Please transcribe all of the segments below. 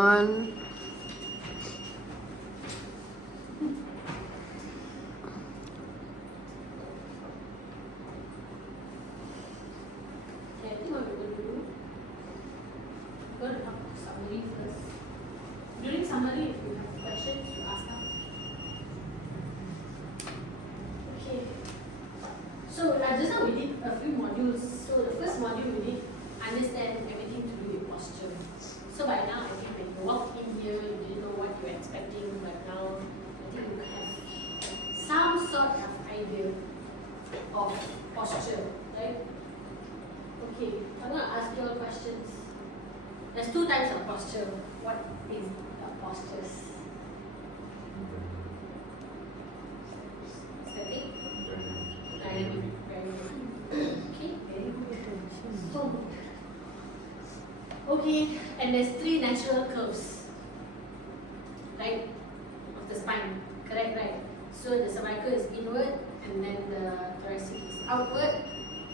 One. Okay, I think what we're going to do, we're going to talk about summary first. During summary, if you have questions, you ask us. Okay. So just now we did a few modules. So the first module we did understand everything to do with posture. So by now, I think when you walked in here, you didn't know what you were expecting, but now I think you have some sort of idea of posture, right? Okay, I'm going to ask you all questions. There's two types of posture. What is the postures? Static? Dynamic. Very good. Okay, very good. So good. Okay, and there's three natural curves, right, of the spine, correct, right? So the cervical is inward, and then the thoracic is outward,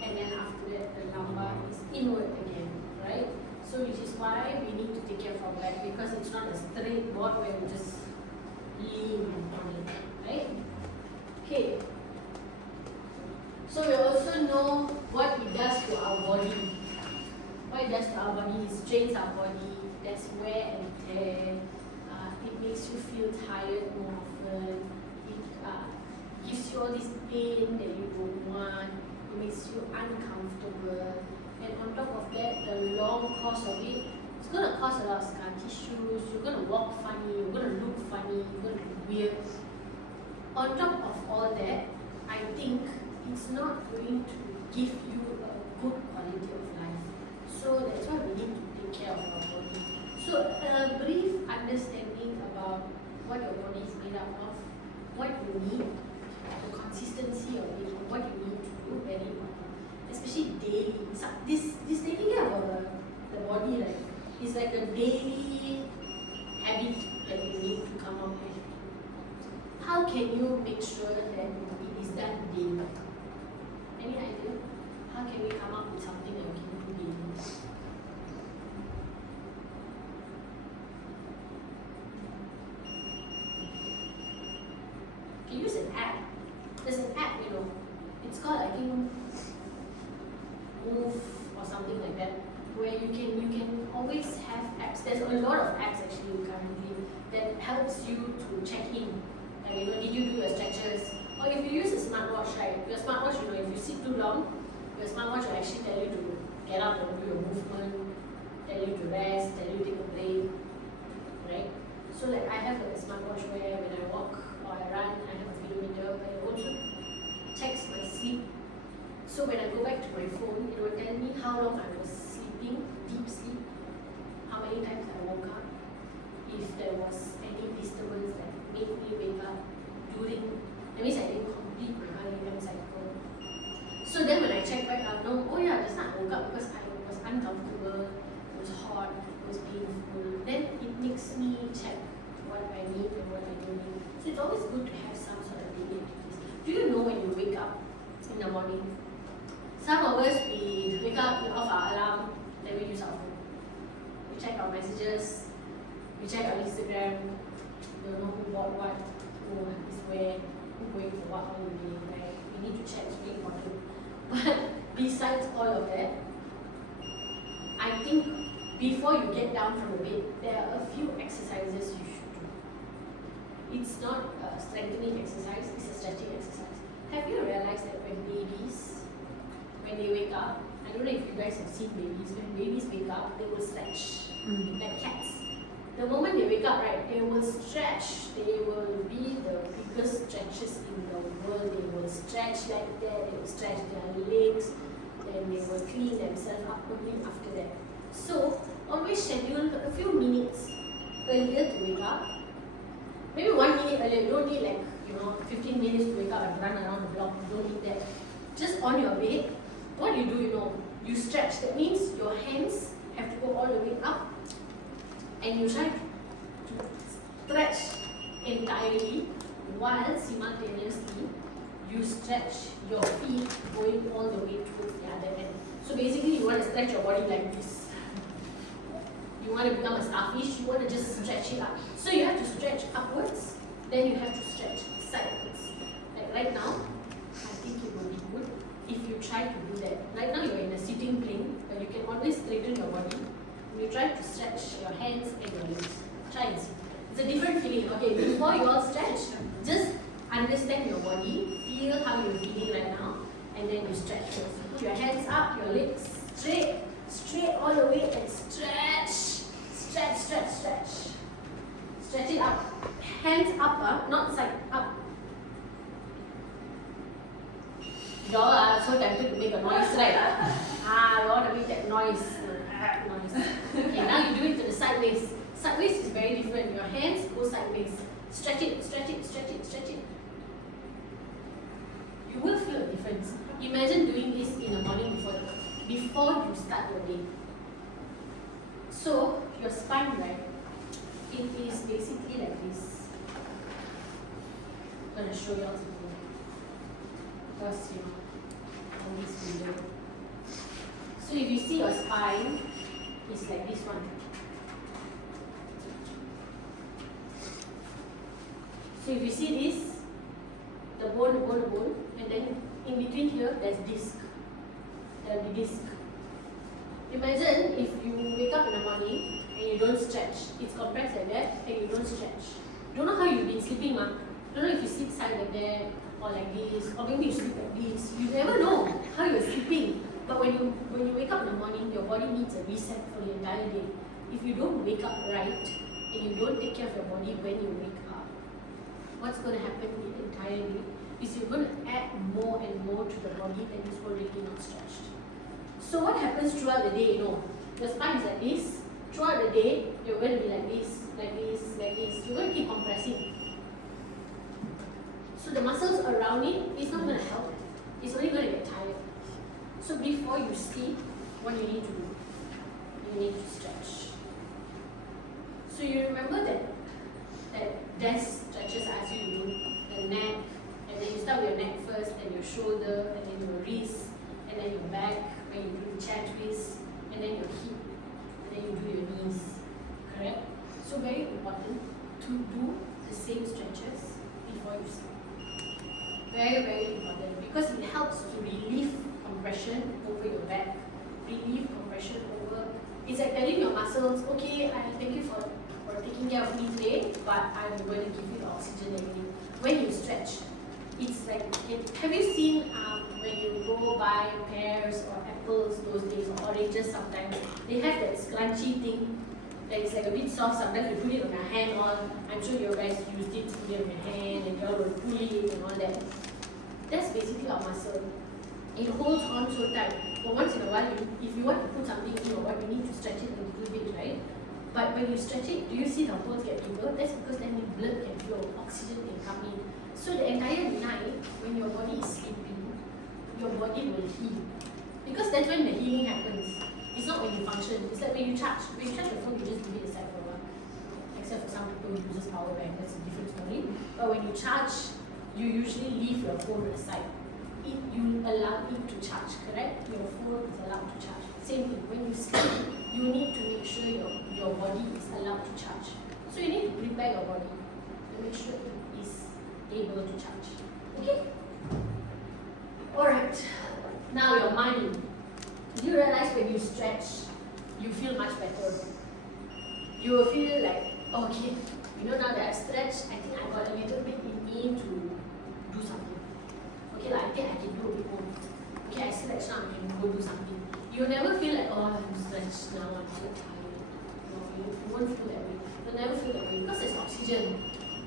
and then after that the lumbar is inward again, right? So which is why we need to take care of our back, because it's not a straight board where we just lean on it, right? Okay. So we also know what it does to our body. What it does to our body is strains our body, there's wear and tear, it makes you feel tired more often, it gives you all this pain that you don't want, it makes you uncomfortable, and on top of that, the long course of it, it's going to cause a lot of scar tissues, you're going to walk funny, you're going to look funny, you're going to be weird. On top of all that, I think it's not going to give you a good quality of life. So that's why we need to take care of our body. So a brief understanding about what your body is made up of, what you need, the consistency of it, what you need to do, very important. Especially daily. So this taking care of the body, right, is like a daily habit that you need to come up with. How can you make sure that it is done daily? Any idea? How can we come up with something that we can do daily? You can use an app. There's an app, you know. It's called, I think, Move or something like that, where you can always have apps. There's a lot of apps actually currently that helps you to check in. Like, you know, did you do your stretches? Or if you use a smartwatch, right? Your smartwatch, you know, if you sit too long, your smartwatch will actually tell you to get up and do your movement, tell you to rest, tell you to take a break, right? So like I have a smartwatch where when I walk or I run, I have a pedometer, but it also checks my sleep. So when I go back to my phone, it will tell me how long I was sleeping, deep sleep, how many times I woke up, if there was any disturbance that made me wake up during, that means I didn't complete my REM cycle. So then when I check back, I'll know, oh yeah, just now I woke up because I was uncomfortable, it was hot, it was painful. Then it makes me check what I need and what I don't need. So it's always good to have some sort of daily activities. Do you know when you wake up in the morning? Some of us, we wake up, we off our alarm, then we use our phone. We check our messages, we check our Instagram, we don't know who bought what, who is where, who going for what holiday, right? We need to check, it's really important. But besides all of that, I think before you get down from the bed, there are a few exercises you should do. It's not a strengthening exercise, it's a stretching exercise. Have you realized that when babies, when they wake up, I don't know if you guys have seen babies, when babies wake up, they will stretch like cats. The moment they wake up, right, they will stretch. They will be the biggest stretches in the world. They will stretch like that, they will stretch their legs, then they will clean themselves up only after that. So, always schedule a few minutes earlier to wake up. Maybe 1 minute earlier, you don't need like, 15 minutes to wake up and run around the block, you don't need that. Just on your bed, what do? You stretch. That means your hands have to go all the way up and you try to stretch entirely while simultaneously you stretch your feet going all the way towards the other end. So basically you want to stretch your body like this. you want to become a starfish, you want to just stretch it up. So you have to stretch upwards, then you have to stretch sideways. Like right now, I think it will be good if you try to do that. Right now you're in a sitting plane, but you can always straighten your body. You try to stretch your hands and your legs. Try and see. It's a different feeling. Okay, before you all stretch, just understand your body, feel how you're feeling right now, and then you stretch. So put your hands up, your legs straight, straight all the way, and stretch, stretch, stretch, stretch. Stretch it up. Hands up, not side, up. Y'all are so tempted to make a noise, right? You want to make that noise. Okay, now you do it to the sideways. Sideways is very different. Your hands go sideways. Stretch it, stretch it, stretch it, stretch it. You will feel a difference. Imagine doing this in the morning before you start your day. So, your spine, right, it is basically like this. I'm going to show you all something. Because, on this video. So, if you see your spine, it's like this one. So, if you see this, the bone, and then in between here, there's disc. There will be disc. Imagine if you wake up in the morning and you don't stretch. It's compressed like that and you don't stretch. Don't know how you've been sleeping, ma. Don't know if you sleep side like that or like this, or maybe you sleep like this. You never know how you're sleeping. But when you wake up in the morning, your body needs a reset for the entire day. If you don't wake up right and you don't take care of your body when you wake up, what's going to happen the entire day is you're going to add more and more to the body that is already not stretched. So what happens throughout the day, the spine is like this. Throughout the day, you're going to be like this, like this, like this. You're going to keep compressing. So the muscles around it, it's not going to help. It's only going to get tired. So before you sleep, what you need to do? You need to stretch. So you remember that desk stretches as you do the neck, and then you start with your neck first, then your shoulder, and then your wrist, and then your back, when you do the chair twist, and then your hip, and then you do your knees. Correct? So very important to do the same stretches before you sleep. Very, very important because it helps to relieve compression over your back, relieve compression over. It's like telling your muscles, okay, I thank you for taking care of me today, but I'm going to give you the oxygen that you need. When you stretch, it's like, have you seen when you go buy pears or apples those days, or oranges sometimes, they have that scrunchy thing that is like a bit soft. Sometimes you put it on your hand, or I'm sure you guys used it to put it on your hand and you all will pull it and all that. That's basically our muscle. It holds on so tight. But once in a while, if you want to put something in or what, you need to stretch it a little bit, right? But when you stretch it, do you see the holes get bigger? That's because then the blood can flow, oxygen can come in. So the entire night, when your body is sleeping, your body will heal. Because that's when the healing happens. It's not when you function. It's like when you charge. When you charge your phone, you just leave it aside for a while. Except for some people who use power bank, that's a different story. But when you charge, you usually leave your phone aside. You allow it to charge, correct? Your phone is allowed to charge. Same thing, when you sleep, you need to make sure your body is allowed to charge. So you need to prepare your body to make sure it is able to charge. Okay? Alright, now your mind. Do you realize when you stretch, you feel much better? You will feel like, okay, now that I've stretched, I think I got a little bit in me to do something. Okay, I think I can do a bit more. Okay, I stretch now, I can go do something. You'll never feel like, oh, I'm stretched now, I'm so tired. No, you won't feel that way. You'll never feel that way because there's oxygen.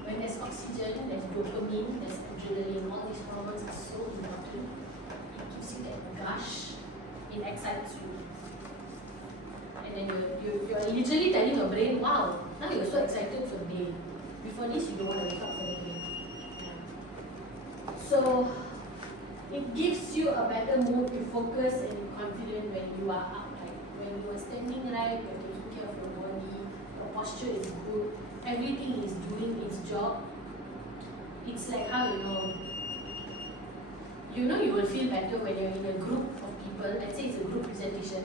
When there's oxygen, there's dopamine, there's adrenaline. All these hormones are so important. It gives you that gush. It excites you. And then you're literally telling your brain, wow, now you're so excited for the day. Before this, you don't want to wake up for the day. Yeah. So, it gives you a better mood to focus and confident when you are upright. When you are standing right, you're taking care of your body, your posture is good, everything is doing its job. It's like how you will feel better when you're in a group of people. Let's say it's a group presentation.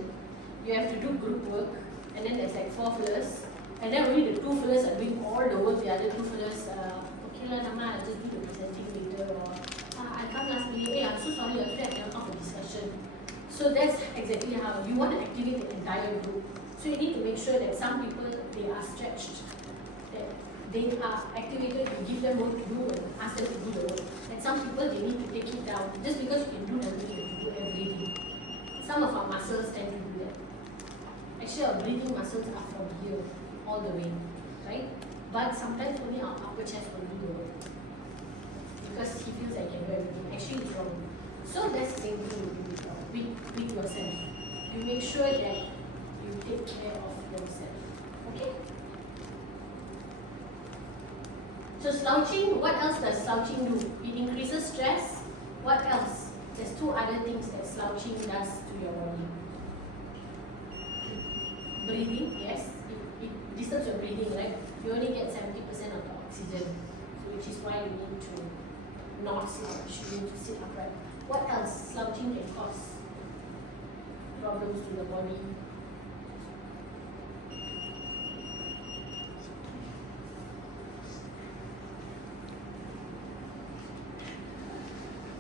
You have to do group work. and then there's like 4 fellas, and then only the 2 fellas are doing all the work, the other 2 fellas, okay lah, Nama, I'll just do the presenting later, or I come last minute, hey, I'm so sorry, today I cannot come for discussion. So that's exactly how you want to activate the entire group. So you need to make sure that some people, they are stretched, that they are activated, you give them work to do and ask them to do the work. And some people, they need to take it down. Just because you can do everything, you have to do everything. Some of our muscles tend to do that. Actually, our breathing muscles are from here, all the way, right? But sometimes only our upper chest will do the work. Because he feels like he can do everything. Actually, it's wrong. So that's the same thing with yourself. You make sure that you take care of yourself. Okay? So slouching, what else does slouching do? It increases stress. What else? There's 2 other things that slouching does to your body. Breathing, yes. It disturbs your breathing, right? You only get 70% of the oxygen, which is why you need to not slouch. You need to sit upright. What else? Slouching can cause problems to the body.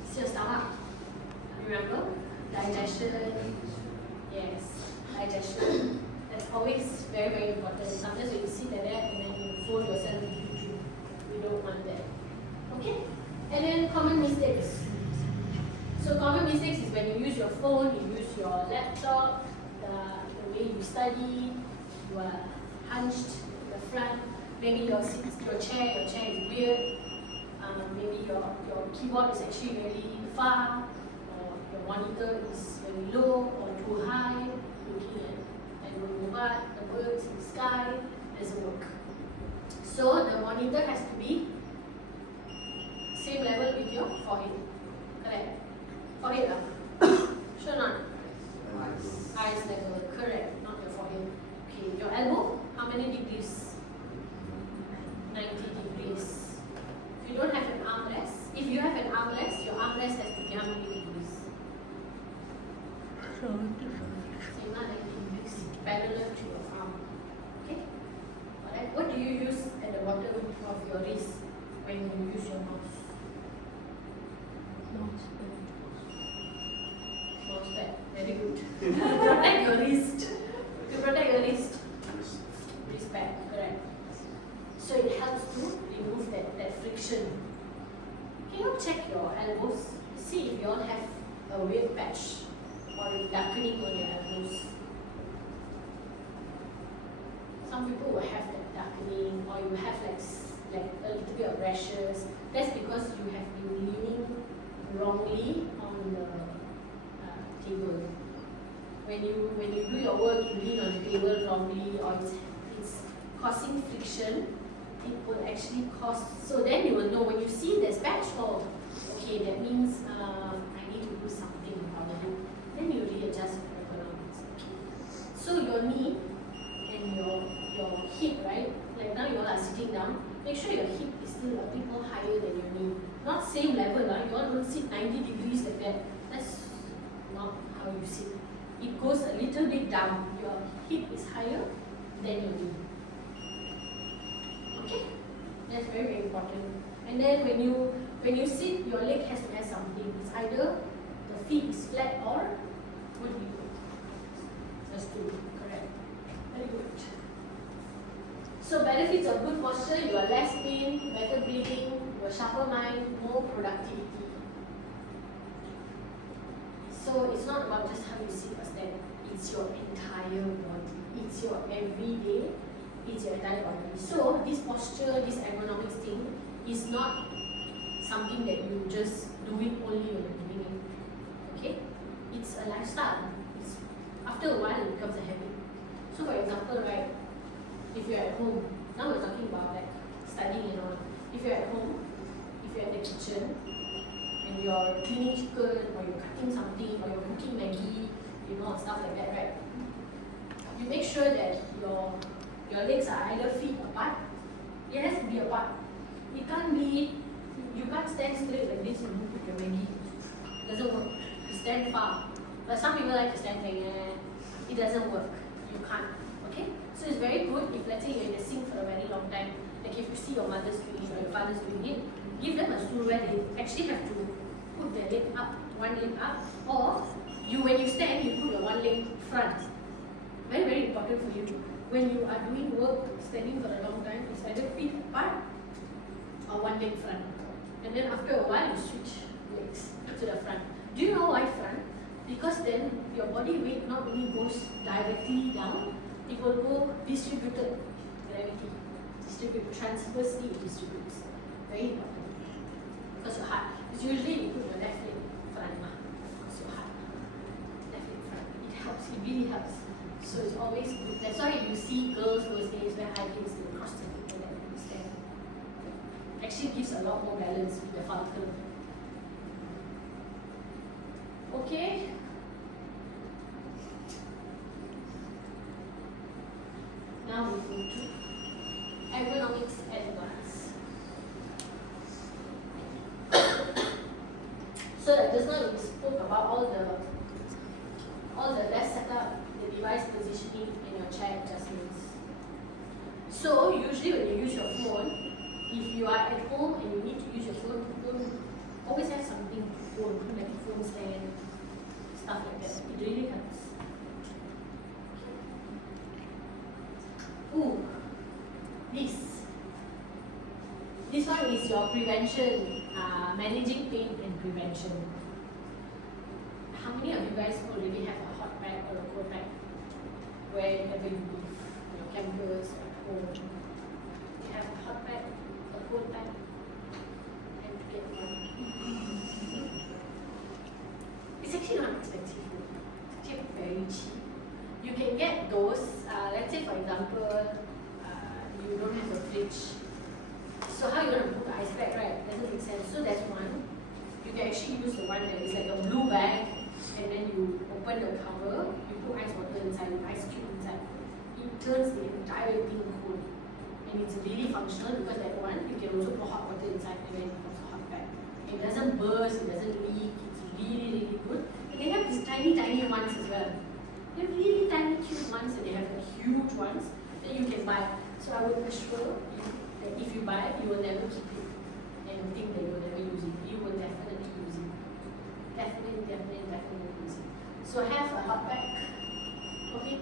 It's your stomach. Remember? Digestion. Yes, digestion. That's always very, very important. Sometimes when you sit like that and then you fold yourself into 2. We don't want that. Okay? And then common mistakes. So common mistakes is when you use your phone, you use your laptop, the way you study, you are hunched in the front, maybe your chair is weird, maybe your keyboard is actually really far, or your monitor is very low or too high, looking at the birds in the sky, doesn't work. So the monitor has to be same level with your forehead, correct? Forehead, sure not? Eyes level, correct, not your forehead. Okay, your elbow, how many degrees? 90 degrees. If you don't have an armrest, if you have an armrest, your armrest has to be how many degrees? Same, not 90 degrees, parallel to your arm. Okay? Alright, what do you use at the bottom of your wrist when you use your mouse? Mousepad, very good. To protect your wrist. To protect your wrist. Wrist pad, correct. So it helps to remove that friction. Can you check your elbows? See if you all have a weird patch or darkening on your elbows. Some people will have that darkening, or you have like a little bit of rashes. That's because you have been leaning wrongly on the table. When you do your work, you lean on the table wrongly, or it's causing friction. It will actually cause. So then you will know when you see this patch. Oh, okay, that means I need to do something about it. Then you readjust your ergonomics. So your knee and your hip, right? Like now you all are sitting down. Make sure your hip is still a bit more higher than your knee. Not same level, right? You all don't sit 90 degrees like that. That's not how you sit. It goes a little bit down. Your hip is higher than your knee. Okay? That's very, very important. And then when you sit, your leg has to have something. It's either the feet is flat or what do you do? Just do correct. Very good. So benefits of good posture, you are less pain, better breathing, you are sharper mind, more productivity. So it's not about just how you sit or stand, it's your entire body. It's your everyday, it's your entire body. So this posture, this ergonomics thing is not something that you just do it only in the beginning. Okay? It's a lifestyle. After a while it becomes a habit. So for example, right, if you're at home, now we're talking about like studying and all. If you're at home, if you're in the kitchen and you're cleaning chicken or you're cutting something or you're cooking Maggi, you know, stuff like that, right? You make sure that your legs are either feet apart. It has to be apart. It can't be, you can't stand straight like this and cook your Maggi. It doesn't work. You stand far. But some people like to stand like that. It doesn't work. You can't. Okay, so it's very good if let's say you're in the sink for a very long time. Like if you see your mother's doing it or your father's doing it, give them a stool where they actually have to put their leg up, one leg up, or when you stand, you put your one leg front. Very, very important for you. When you are doing work, standing for a long time, it's either feet apart or one leg front. And then after a while, you switch legs to the front. Do you know why front? Because then your body weight not only goes directly down, it will go distributed gravity. Transversely it distributes. Very important. Because your heart. Because usually you put your left leg front. Because your heart. Left leg front. It helps. It really helps. So it's always good. That's why you see girls those days wear high heels to cross the leg and then stand. Actually gives a lot more balance with the fulcrum. Okay. Now we go to ergonomics advance. So like just now we spoke about all the desk setup, the device positioning, and your chair adjustments. So usually when you use your phone, if you are at home and you need to use your phone, always have something to hold, like a phone stand, stuff like that. It really helps. Ooh, this one is your prevention, managing pain and prevention. How many of you guys already have a hot pack or a cold pack wherever you live, your campus or at home? You have a hot pack, a cold pack, and to get one. It's actually not expensive. It's actually very cheap. You can get those, let's say for example, you don't have a fridge. So how are you going to put the ice pack, right? Doesn't make sense. So that's one. You can actually use the one that is like a blue bag, and then you open the cover, you put ice water inside, ice cube inside. It turns the entire thing cold. And it's really functional because that one, you can also put hot water inside and then it becomes a hot pack. It doesn't burst, it doesn't leak, it's really, really good. And they have these tiny, tiny ones as well. They have really tiny, cute ones, and they have the huge ones that you can buy. So I would assure you that if you buy it, you will never keep it and think that you will never use it. You will definitely use it. Definitely use it. So have a hot pack. Okay?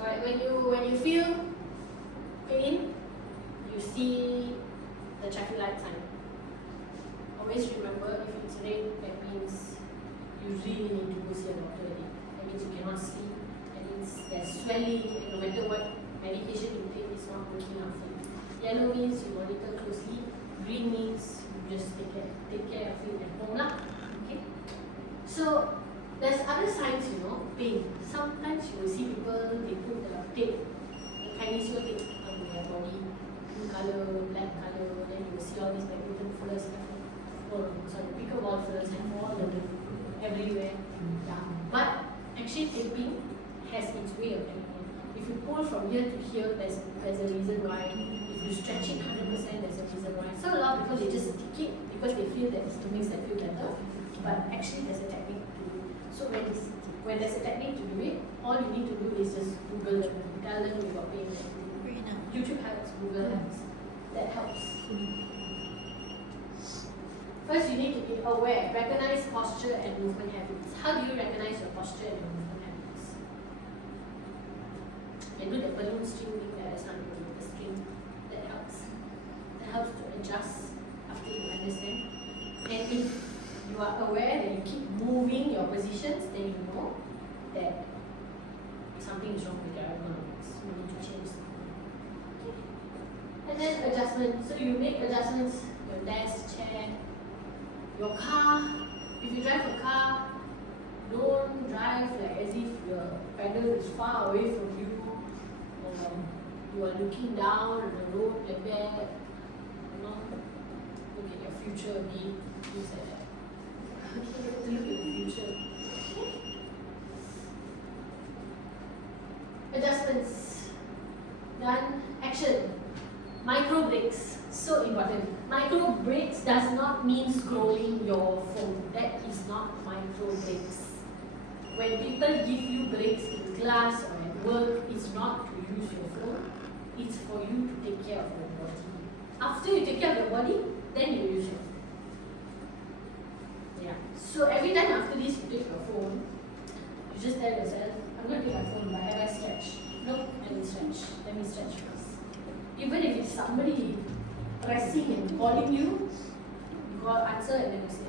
Alright, when you feel pain, you see the traffic light sign. Always remember, if it's red, that means you really need to go see a doctor. That means you cannot sleep. That means there's swelling, and no matter what medication you take, it's not working out for you. Yellow means you monitor closely. Green means you just take care of it at home. Okay? So there's other signs, pain. Sometimes you will see people, they put the tape, the kinesio tape on their body, blue color, black color, then you will see all these badminton fillers, pickleball fillers and all over everywhere. Yeah. But actually taping has its way of doing it. If you pull from here to here, there's a reason why. If you stretch it 100%, there's a reason why. Some a lot of people, they just stick it because they feel that it makes them feel better. But actually there's a technique to do it. So when there's a technique to do it, all you need to do is just Google it. Tell them you got pain. YouTube helps, Google helps. That helps. First, you need to be aware, recognize posture and movement habits. How do you recognize your posture and your movement habits? And do the balloon string thing that is not the string. That helps. That helps to adjust after you understand. And if you are aware that you keep moving your positions, then you know that something is wrong with your ergonomics. You need to change something. Okay. And then adjustment. So you make adjustments, your desk, chair, your car. If you drive a car, don't drive like as if your pedal is far away from you, or you are looking down on the road like that. Look at your future, things like that. Okay, look at the future. Okay. Adjustments. Done. Action. Micro breaks. So important. Micro breaks does not mean scrolling your phone. That is not micro breaks. When people give you breaks in class or at work is not to use your phone, it's for you to take care of your body. After you take care of your body, then you use your phone. Yeah. So every time after this you take your phone, you just tell yourself, I'm going to take my phone, but have I stretched? No, let me stretch. Let me stretch first. Even if it's somebody pressing and calling you, you call answer and then you say,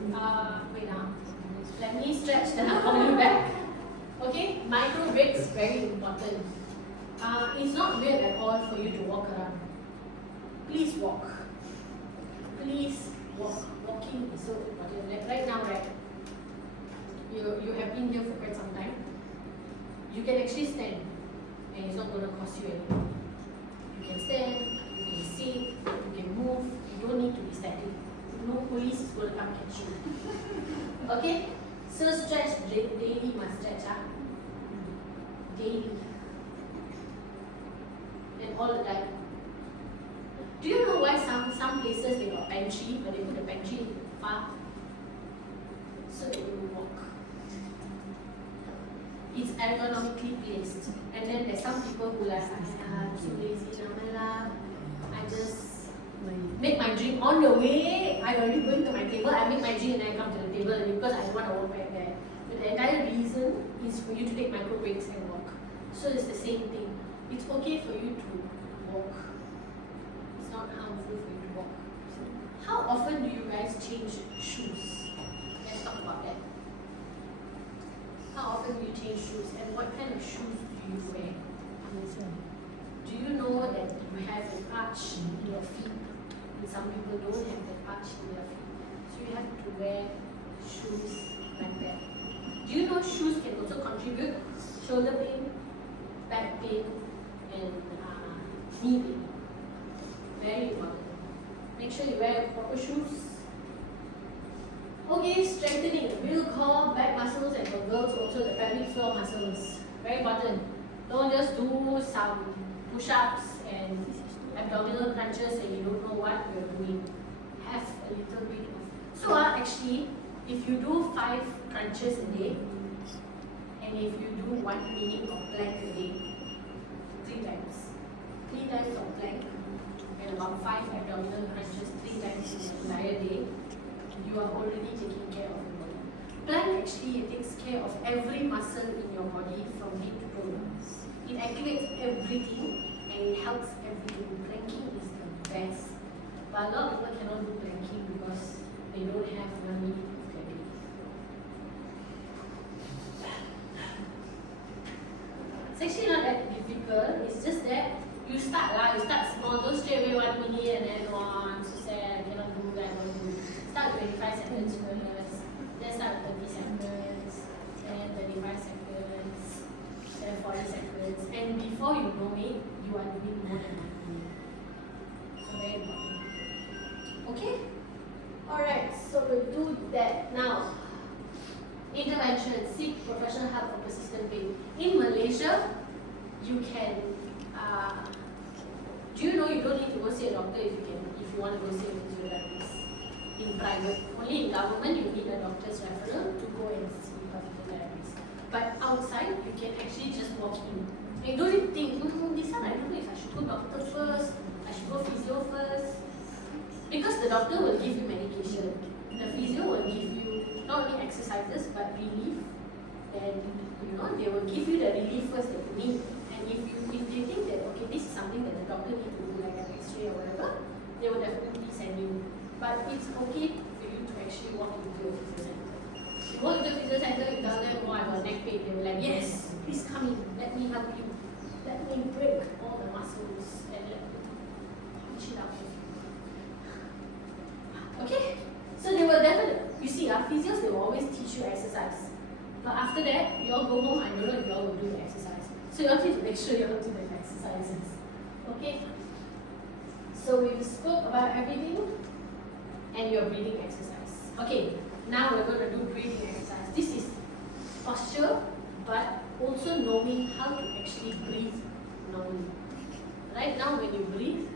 wait now. Let me stretch, then I'll call you back. Okay? Micro breaks, very important. It's not weird at all for you to walk around. Please walk. Please walk. Walking is so important. Like right now, right? You have been here for quite some time. You can actually stand, and it's not going to cost you anything. You can stand, you can sit, you can move. You don't need to be static. No police is going to come catch you. Okay? So stretch daily, must stretch daily. And all the time. Do you know why some places they got pantry, but they put the pantry far? So that you walk. It's ergonomically placed. And then there's some people who like, I'm so lazy, I just make my drink on the way. I already go to my table, I make my drink and I come to the table because I don't want to walk back there. But the entire reason is for you to take micro breaks and walk. So it's the same thing. It's okay for you to walk. It's not harmful for you to walk. How often do you guys change shoes? Let's talk about that. How often do you change shoes and what kind of shoes do you wear? Do you know that you have an arch in your feet? And some people don't have that arch in their feet. So you have to wear shoes like that. Do you know shoes can also contribute shoulder pain, back pain, and knee pain? Very important. Make sure you wear proper shoes. Okay, strengthening the middle core, back muscles, and for girls also the pelvic floor muscles. Very important. Don't just do some push-ups and abdominal crunches and you don't know what you're doing. Have a little bit of. So actually, if you do 5 crunches a day, and if you do 1 minute of plank a day, 3 times. 3 times of plank and about 5 abdominal crunches 3 times in an entire day, you are already taking care of your body. Plank actually takes care of every muscle in your body from head to toe. It activates everything and it helps everything. Planking is the best. But a lot of people cannot do planking because they don't have 1 minute of planking. It's actually not that difficult. It's just that you start small. Don't straight away 1 minute and then I'm so sad, I cannot do that, I won't do. Start 25 seconds first, then start 30 seconds, then 35 seconds, then 40 seconds, and before you know it, you are doing more than 1 minute. So very important. Okay? Alright, so we'll do that now. Intervention, seek professional help for persistent pain. In Malaysia, you can, do you know you don't need to go see a doctor if you want to go see a physiotherapist? In private, only in government you need a doctor's referral to go and see a physiotherapist. But outside, you can actually just walk in. And you don't even think, this one I don't know if I should go doctor first, I should go physio first. Because the doctor will give you medication. The physio will give you not only exercises but relief. And they will give you the relief first that you need. And if they think that okay, this is something that the doctor needs to do, like an X-ray or whatever, they will definitely send you. But it's okay for you to actually walk into a physio center. You walk into a physio center, you tell them, I got neck pain. They will like, yes, please come in. Let me help you. Let me break all the muscles and let me punch it out. Okay? So they will definitely, you see, physios, they will always teach you exercise. But after that, you all go home, I don't know if you all will do the exercise. So you all need to make sure you all do the exercises. Okay? So we spoke about everything and your breathing exercise. Okay, now we're going to do breathing exercise. This is posture, but also knowing how to actually breathe normally. Right now when you breathe,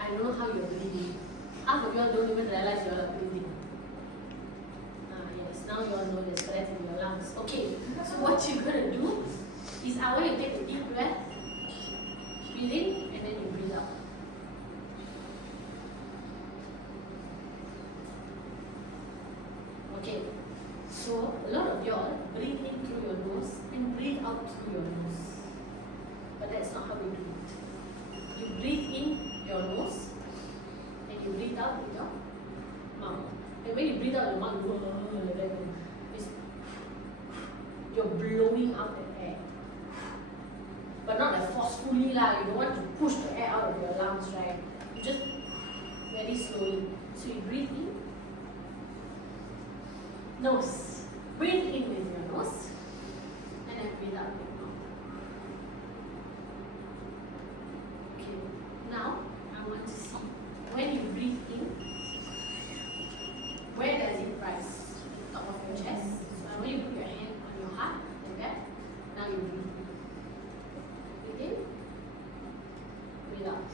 I know how you're breathing. Half of you all don't even realize you all are breathing. Yes, now you all know there's breath in your lungs. Okay, so what you're going to do is I want you to take a deep breath, breathe in, and then you breathe out. Okay, so a lot of y'all breathe in through your nose and breathe out through your nose. But that's not how we do it. You breathe in your nose and you breathe out with your mouth. And when you breathe out your mouth, you go like that. You're blowing out the air. But not like forcefully lah. You don't want to push the air out of your lungs, right? You just very slowly. So you breathe in. Nose. Breathe in with your nose. And then breathe out with your mouth. Okay. Now, I want to see when you breathe in, where does it rise? Top of your chest. So when you put your hand on your heart, like that, now you breathe in. Breathe in. Breathe out.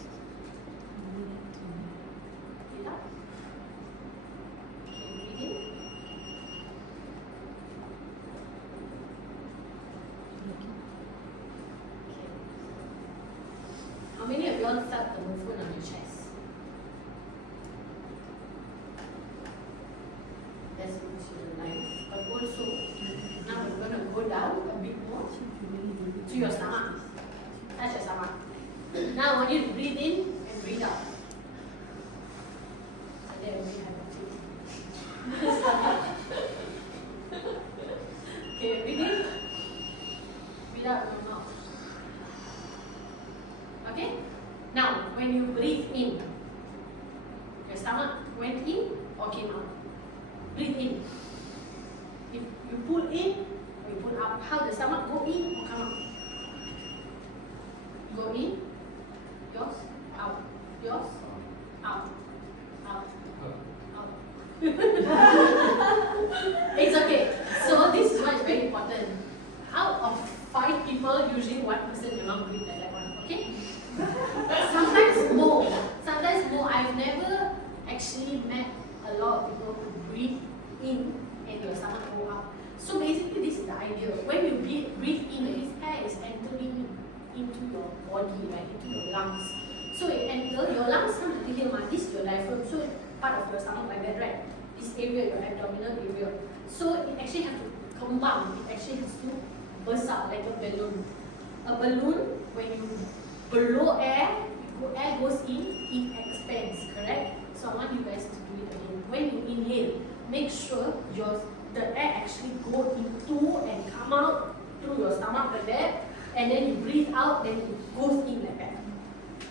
Breathe out. Okay, breathe in. Okay. How many of you all felt the movement on your chest? That's your life. But also, now we're going to go down a bit more to your stomach. Touch your stomach. Now I want you to breathe in and breathe out. So there we have a stomach. Okay, breathe in. Breathe out your mouth. Okay? Now, when you breathe in, your stomach went in or came out? Breathe in. If you pull in or you pull out, how the stomach go in or come out? Go in, yours, out, yours, out, out, out. It's okay. So this is why it's very important. Out of 5 people, usually 1 person will not breathe like that one. Okay? Sometimes more. Sometimes more. I've never actually met a lot of people who breathe in and your stomach go out. So basically this is the idea. When you breathe in, this air is entering into your body, right? Into your lungs. So it enters, your lungs come to here, this is your diaphragm, so part of your stomach like that, right? This area, your abdominal area. So it actually has to compound, it actually has to burst out like a balloon. A balloon, when you blow air, air goes in, it expands, correct? So I want you guys to do it again. When you inhale, make sure the air actually go into and come out through your stomach like that, and then you breathe out, then it goes in like that.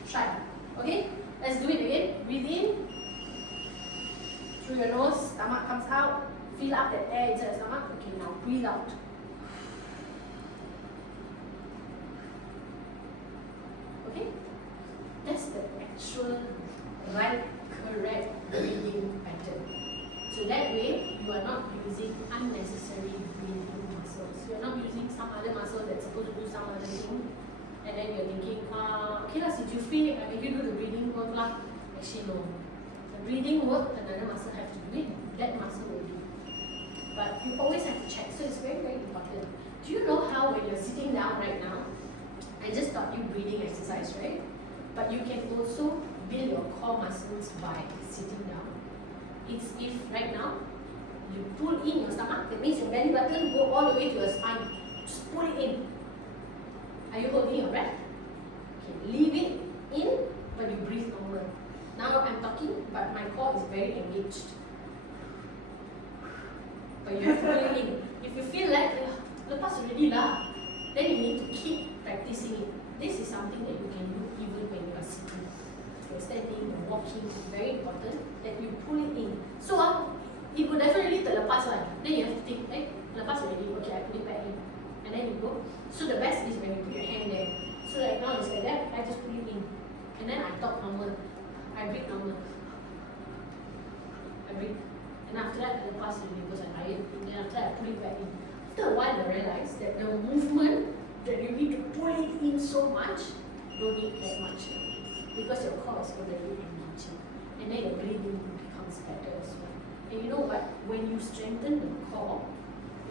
Try. Okay? Let's do it again. Breathe in through your nose, stomach comes out, fill up that air inside the stomach. Okay, now breathe out. Okay? That's the actual right, correct breathing pattern. So that way, you are not using unnecessary breathing muscles. You are not using some other muscle that's supposed to do some other thing. And then you're thinking, okay, since you feel it, I make you do the breathing work lah. Actually, no. The breathing work, another muscle has to do it. That muscle will do. But you always have to check. So it's very, very important. Do you know how when you're sitting down right now, I just taught you breathing exercise, right? But you can also build your core muscles by sitting down. It's if right now you pull in your stomach, that means your belly button go all the way to your spine. Just pull it in. Are you holding your breath? Okay, leave it in, but you breathe normal. Now I'm talking, but my core is very engaged. But you have to pull it in. If you feel like lepas already lah, then you need to keep practicing it. This is something that you can do even when you are sitting. You're standing, you're walking. Very important that you pull it in. So it will definitely terlepas one. Then you have to think, lepas already, okay, I put it back in. And then you go. So the best is when you put your hand there. So like now it's like that, I just put it in. And then I talk normal. I breathe normal. I breathe. And after that, I lepas already because I'm tired. And then after that, I put it back in. After a while, I realized that the movement that you need to pull it in so much, don't need that much. Because your core is already engaging. And then your breathing becomes better as well. And you know what? When you strengthen the core,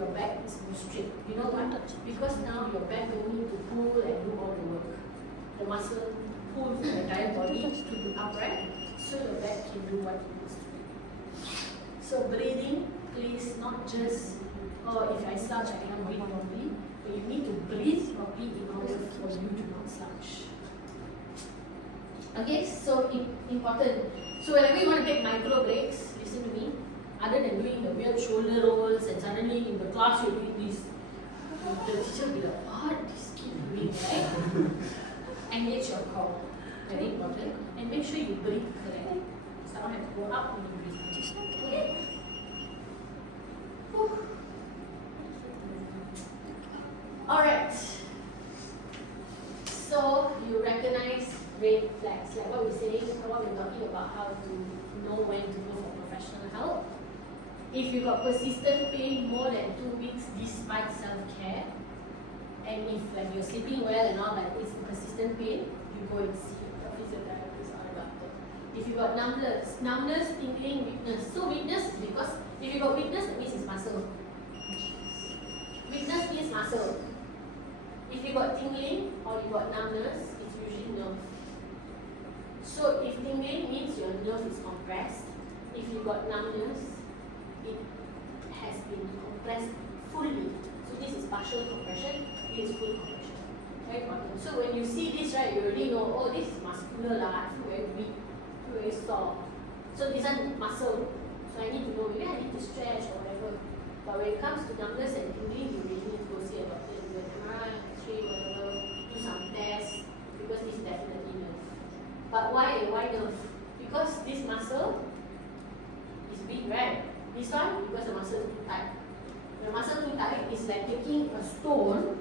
your back is more straight. You know why? Because now your back don't need to pull and do all the work. The muscle pulls the entire body to be upright, so your back can do what it needs to do. So breathing, please, not just, oh, if I slouch, I cannot breathe properly. But you need to breathe properly in order for you to not slouch. Okay, so important. So whenever you want to take micro breaks, listen to me. Other than doing the weird shoulder rolls and suddenly in the class you're doing this, the teacher will be like, what this kid doing, right? Engage your core, very important. And make sure you breathe correctly. Someone has to go up when you breathe. Okay? Alright. So you recognize red flags, like what we're saying, what we're talking about, how to know when to go for professional help. If you got persistent pain more than 2 weeks despite self-care, and if like you're sleeping well and all, but it's persistent pain, you go and see a physiotherapist or a doctor. If you got numbness, tingling, weakness. So weakness is because if you got weakness, that means it's muscle. Weakness means muscle. If you got tingling or you got numbness, it's usually nerve. So if tingling means your nerve is compressed, if you got numbness, it has been compressed fully. So this is partial compression, this is full compression. Very important. So when you see this, right, you already know, oh, this is muscular, I feel very weak, I feel very sore. So this is muscle. So I need to know, maybe I need to stretch or whatever. But when it comes to numbness and tingling, you really need to go see a doctor, do an MRI, X-ray, whatever, do some tests, because this is definitely nerve. But why nerve? Because this muscle is big, right? This one, because the muscle is too tight. The muscle too tight is like taking a stone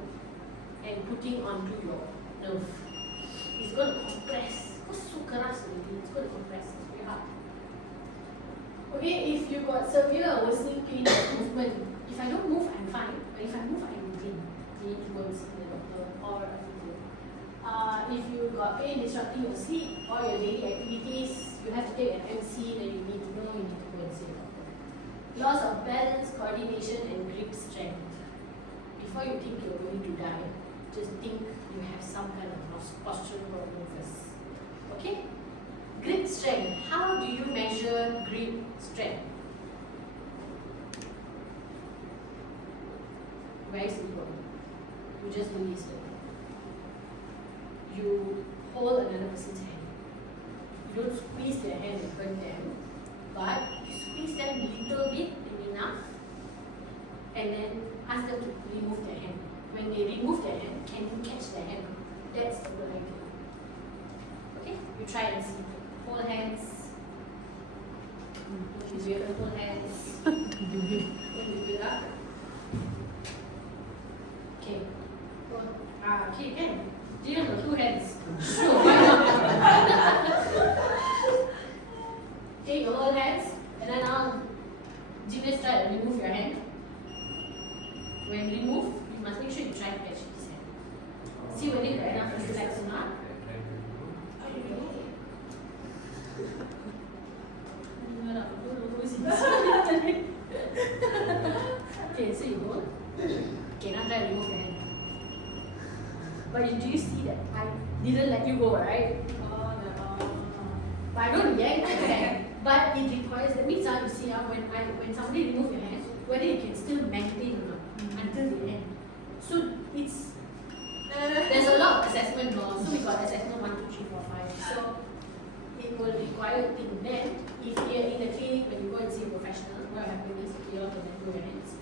and putting onto your nerve. It's going to compress. Because so keras already, it's going to compress. It's very hard. Okay, if you got severe or worsening pain or movement, if I don't move, I'm fine. But if I move, I'm in pain. You need to go and see the doctor or a physio. If you got pain disrupting your sleep or your daily activities, you have to take an MC, then you need to know, you need to go and see a doctor. Loss of balance, coordination, and grip strength. Before you think you're going to die, just think you have some kind of postural problem first. Okay? Grip strength. How do you measure grip strength? Very simple. You just do this. You hold another person's hand. You don't squeeze their hand and hurt them, but you squeeze them a little bit and enough, and then ask them to remove their hand. When they remove their hand, can you catch their hand? That's the good idea. Okay? You try and see. Hold hands. Hold hands. Don't do that. Okay. Okay, you can. Do you have 2 hands? Sure, why not? Okay, you hold hands, and then gymnast try to remove your hand. When remove, you must make sure you try to catch his hand. See whether you have enough reflex or not. Okay, so you hold. Okay, now try to remove your hand. But do you see that I didn't let you go, right? But I don't yank your hand. But it requires, that means you see when somebody removes your hand, whether you can still maintain or not until the end. So it's there's a lot of assessment laws. So we got assessment 1, 2, 3, 4, 5. So it will require thing. Then if you're in the clinic when you go and see a professional, what happens is you have to let go your hands.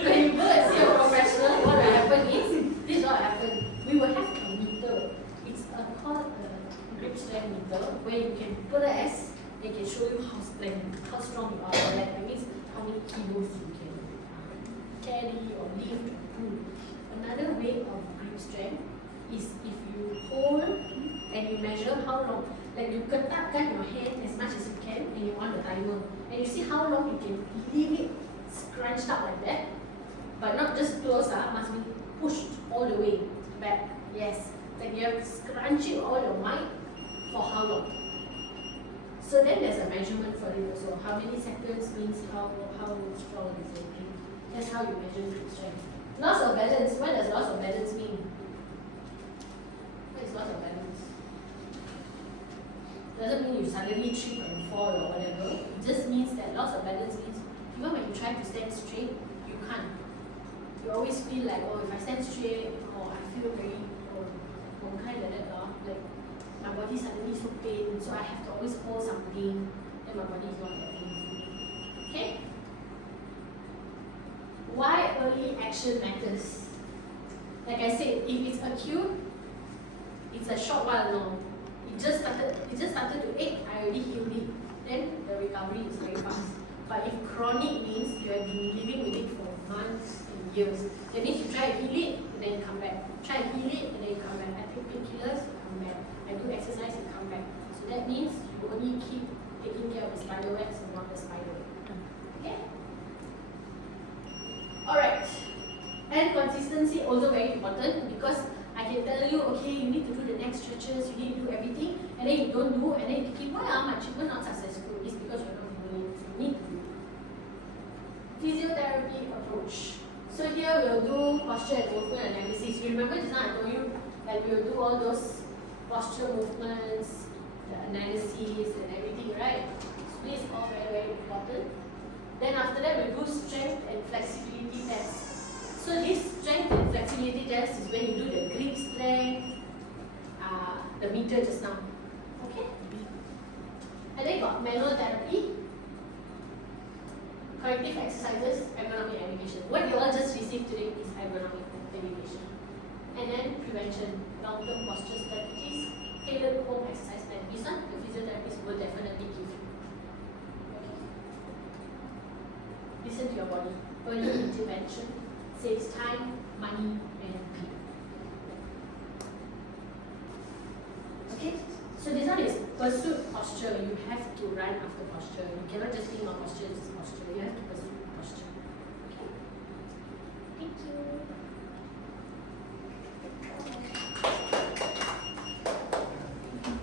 When you go and see a professional, what will happen is, this is what happens. We will have a meter. It's called a grip strength meter, where you can press, they can show you how strong you are. That means how many kilos you can carry or lift or pull. Another way of grip strength is if you hold and you measure how long, like you ketatkan your hand as much as you can and you on the timer. And you see how long you can leave it scrunched up like that, but not just close, must be pushed all the way back. Yes, like you have to scrunch it all your might for how long. So then there's a measurement for it also. How many seconds means how strong is it? That's how you measure grip strength. Loss of balance. What does loss of balance mean? What is loss of balance? Doesn't mean you suddenly trip and fall or whatever. It just means that loss of balance means even when you try to stand straight, you can't. You always feel like, oh, if I stand straight, oh, I feel very, kind of that, like my body suddenly so pain, so I have to always hold something, then my body is not that painful. Okay? Why early action matters? Like I said, if it's acute, it's a short while long. It just started to ache, I already healed it. Then the recovery is very fast. But if chronic means you have been living with it for months and years, that means you try to heal it and then you come back. Try to heal it and then you come back. I take painkillers, come back. I do exercise and come back. So that means you only keep taking care of the spider webs and not the spider web. Okay? Alright. And consistency also very important, because I can tell you, okay, you need to do the neck stretches, you need to do everything, and then you don't do, and then you keep, why my treatment not successful? It's because you're not doing it. You need to do it. Physiotherapy approach. So here we'll do posture and movement analysis. You remember just now I told you that we'll do all those posture movements, the analysis and everything, right? So this is all very, very important. Then after that we'll do strength and flexibility tests. So this strength and flexibility test is when you do the grip strength, the meter just now. Okay? And then got manual therapy, corrective exercises, ergonomic education. What you all just received today is ergonomic education. And then prevention, long-term posture strategies, tailored home exercise plan. This one, the physiotherapist will definitely give you. Okay? Listen to your body. Early intervention saves time, money, and pain. Okay? So this one is pursuit posture. You have to run after posture. You cannot just think of posture, just posture. You have to pursue posture.